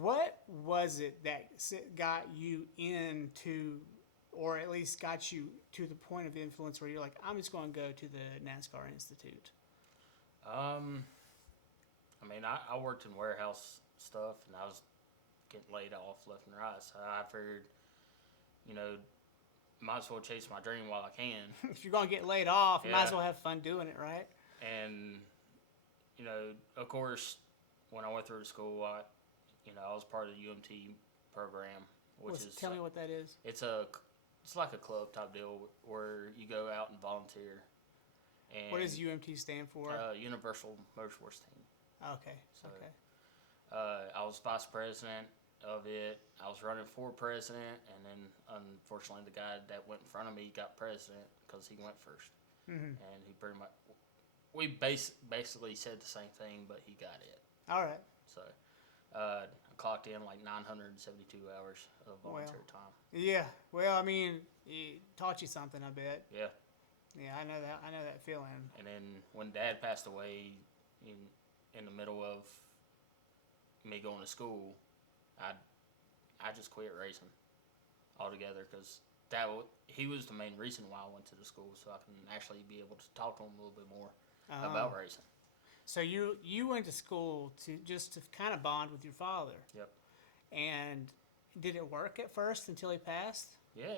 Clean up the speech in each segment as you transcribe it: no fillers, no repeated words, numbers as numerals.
What was it that got you into, or at least got you to the point of influence where you're like, I'm just going to go to the NASCAR Institute? I mean, I worked in warehouse stuff, and I was getting laid off left and right. So I figured, you know, might as well chase my dream while I can. If you're going to get laid off, you might as Yeah. well have fun doing it, right? And, you know, of course, when I went through school, I was part of the UMT program, Tell me what that is. it's like a club type deal where you go out and volunteer. And What does UMT stand for? Universal Motorsports Team. Okay. So, Okay. I was vice president of it. I was running for president, and then unfortunately, the guy that went in front of me got president because he went first. Mm-hmm. And he pretty much we basically said the same thing, but he got it. All right. So I clocked in like 972 hours of volunteer time. Yeah. Well, I mean, it taught you something, I bet. Yeah. Yeah, I know that. I know that feeling. And then when Dad passed away, in the middle of me going to school, I just quit racing altogether because he was the main reason why I went to the school, so I can actually be able to talk to him a little bit more about racing. So you went to school to kind of bond with your father. Yep. And did it work at first until he passed? Yeah.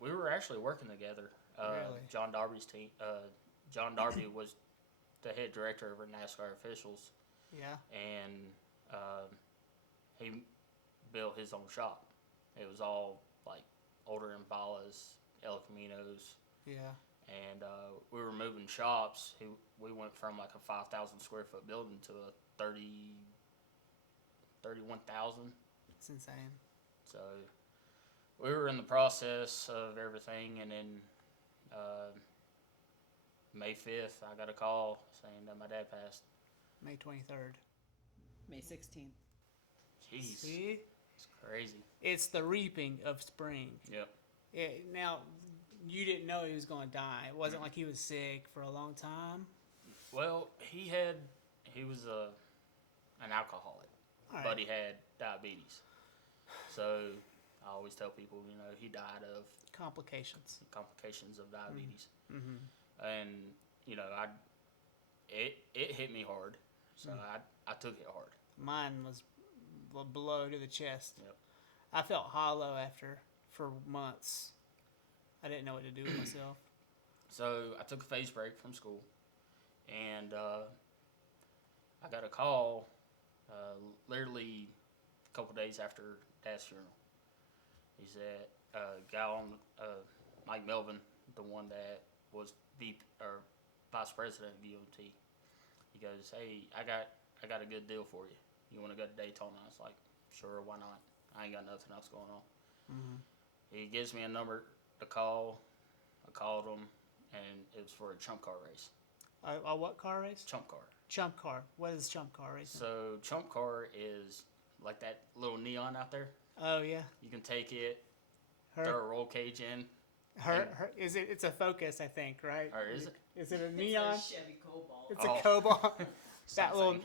We were actually working together. Really? John Darby's team. John Darby was the head director of our NASCAR officials. Yeah. And he built his own shop. It was all like older Impalas, El Caminos. Yeah. And we were moving shops. We went from like a 5,000 square foot building to a 31,000. It's insane. So we were in the process of everything, and then May 5th, I got a call saying that my dad passed. May 23rd. May 16th. Jeez. See? It's crazy. It's the reaping of spring. Yep. Now, you didn't know he was going to die. It wasn't like he was sick for a long time. Well, he was an alcoholic, All right. but he had diabetes. So I always tell people, he died of Complications of diabetes. Mm-hmm. And, it hit me hard. So I took it hard. Mine was a blow to the chest. Yep. I felt hollow for months. I didn't know what to do with myself. So I took a phase break from school, and I got a call literally a couple days after Dad's funeral. He said, guy on Mike Melvin, the one that was vice president of UMT. He goes, "Hey, I got a good deal for you. You want to go to Daytona?" I was like, "Sure, why not? I ain't got nothing else going on." Mm-hmm. He gives me a number to call. I called him, and it was for a chump car race. A what car race? Chump car. Chump car. What is chump car racing? So chump car is like that little neon out there. Oh yeah. You can take it, throw a roll cage in. It's a Focus, I think, right? Or is it? Is it a neon? It's a Chevy Cobalt. It's a Cobalt. that little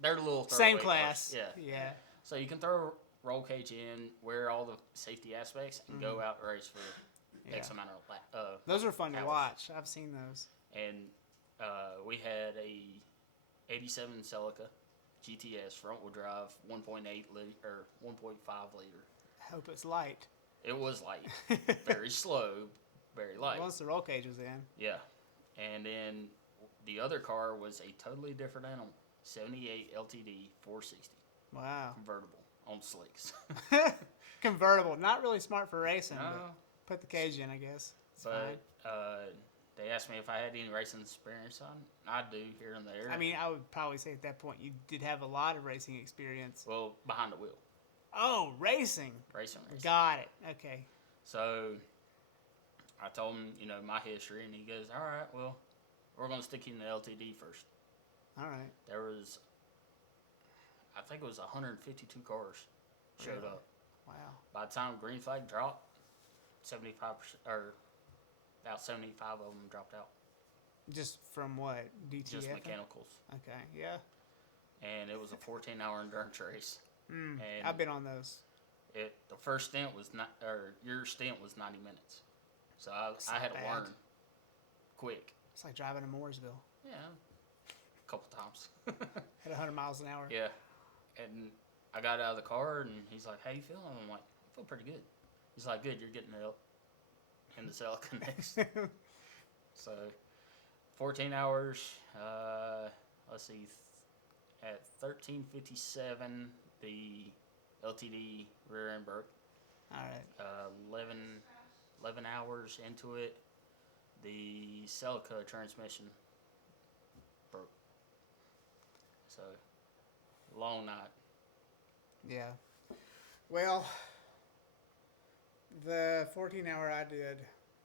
They're the little same throwaway class. cars. Yeah. So you can throw a roll cage in, wear all the safety aspects, and go out and race for X amount of those are fun hours. to watch. I've seen those. And we had a 87 Celica GTS front wheel drive 1.8 or 1.5 liter. I hope it's light. It was light, very slow, very light. Once the roll cage was in. Yeah, and then the other car was a totally different animal, 78 LTD 460. Wow. Convertible on slicks. Convertible, not really smart for racing. No. But put the cage in, I guess. It's But fine. they asked me if I had any racing experience. I do here and there. I mean, I would probably say at that point you did have a lot of racing experience. Well, behind the wheel. Oh, racing. Racing. Got it. Okay. So I told him, my history, and he goes, "All right, well, we're going to stick you in the LTD first." All right. There was, I think it was 152 cars showed Really? up. Wow. By the time green flag dropped, 75% or about 75 of them dropped out. Just from what? DTF? Just mechanicals. Okay. Yeah. And it was a 14-hour endurance race. And I've been on those. the first stint was not, or your stint was 90 minutes. So I had to bad. learn quick. It's like driving to Mooresville Yeah, a couple times. at 100 miles an hour. Yeah, and I got out of the car, and he's like, "How you feeling?" I'm like, "I feel pretty good." He's like, "Good, you're getting in the Celica next." So, 14 hours. Let's see, at 13:57, the LTD rear end broke. All right. 11 hours into it, the Celica transmission broke. So, long night. Yeah. Well, the 14-hour I did,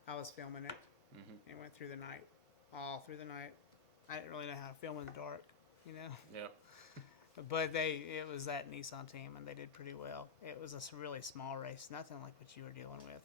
I was filming it. Mm-hmm. It went through the night, all through the night. I didn't really know how to film in the dark, you know. Yep. But it was that Nissan team, and they did pretty well. It was a really small race, nothing like what you were dealing with.